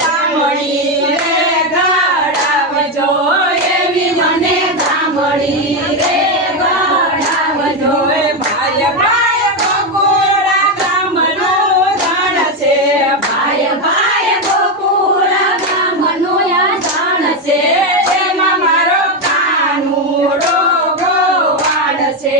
દામણી રે ઘડાવજો એવી મને દામણી રે ઘડાવજો ભાઈ ભાઈ ગોકુળા ગામનું ધણ છે ભાઈ ભાઈ ગોકુળા ગામનું ધણ છે એમાં મારો કાનુડો ગોવાળ છે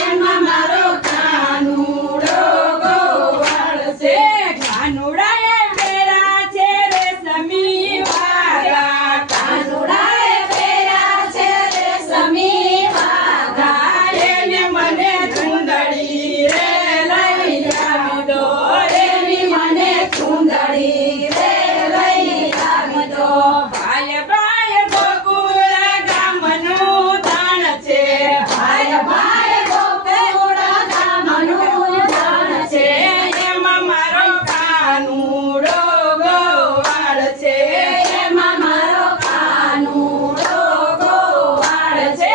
એમાં મારો કાનુડો ગોવાળ છે કાનુડાએ પહેરા છે રેશમી વાઘા કાનુડાએ પહેરા છે રેશમી વાઘા એને મને ચુંદડી રે લઈ આવી દો એવી મને ચુંદડી રે લઈ આવી દો ભાઈ ભાઈ ગોકુળા ગામનું ધણ છે ભાઈ ભાઈ ગોકુળા ગામનું ધણ છે એમાં મારો કાનુડો ગોવાળ છે એમાં મારો કાનુડો ગોવાળ છે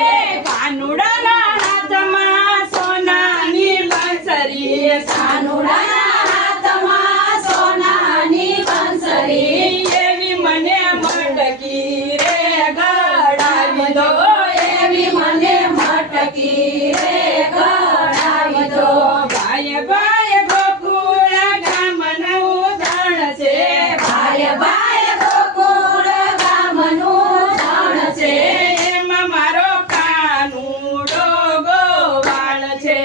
કાનુડાના હાથમાં સોનાની બંસરી કાનુડાના હાથમાં સોનાની બંસરી એવી મને મટકી રે ગળાવી દો એવી મને મટકી રે ગળાવી દો ભાઈ ભાઈ ગોકુળા ગામનું ધણ છે ભાઈ ભાઈ ગોકુળા ગામનું ધણ છે એમાં મારો કાનુડો ગોવાળ છે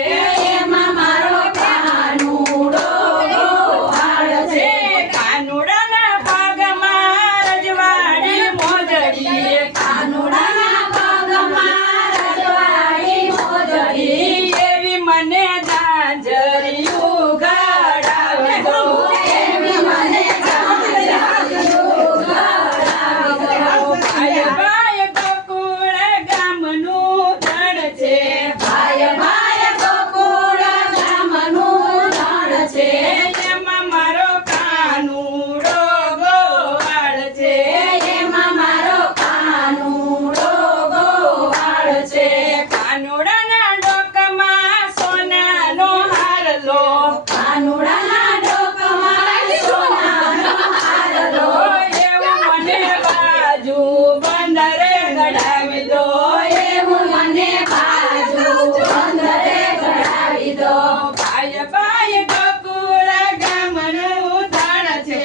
એમાં મારો કાનુડો ગોવાળ છે કાનુડાના પગમાં રજવાડી મોજડી કાનુડાના પગમાં રજવાડી મોજડી એવી મને ઝાંઝરી ઉઘાડાવી દો એવી મને ઝાંઝરી ઉઘાડાવી દો ભાઈ ભાઈ ગોકુળા ગામનું ધણ છે ભાઈ ભાઈ ગોકુળા ગામનું ધણ છે એમાં મારો કાનુડો ગોવાળ છે એમાં મારો કાનુડો ગોવાળ છે કાનુડાના ડોકમાં સોનાનો હારલો કાનુડાના ડોકમાં સોનાનો હારલો એવું મને બાજુ બંદરે ગડાવી દો એવું મને બાજુ બંદરે ગડાવી દો ભાઈ ભાઈ ગોકુળા ગામનું ધણ છે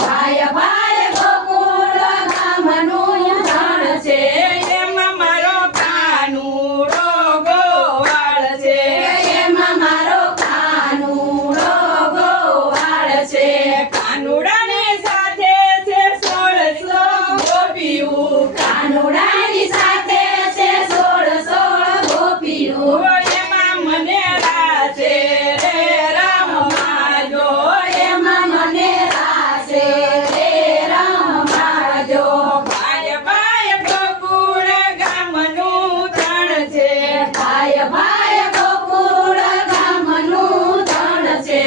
ભાઈ ભાઈ ગોકુળા ગામનું ધણ છે એમાં મારો કાનુડો ગોવાળ છે એમાં મારો કાનુડો ગોવાળ છે કાનુડાની સાથે છે 16 ગોપીયું કાનુડાની સાથે છે 16 ગોપીયું એમાં મને રાસે રે રમવાજો એમાં મને રાસે રે રમવાજો ભાઈ ભાઈ ગોકુળા ગામનું ધણ છે ભાઈ ભાઈ ગોકુળા ગામનું ધણ છે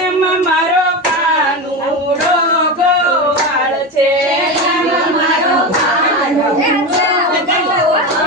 એમાં મારો કાનુડો ગોવાળ છે એમાં મારો કાનુડો ગોવાળ છે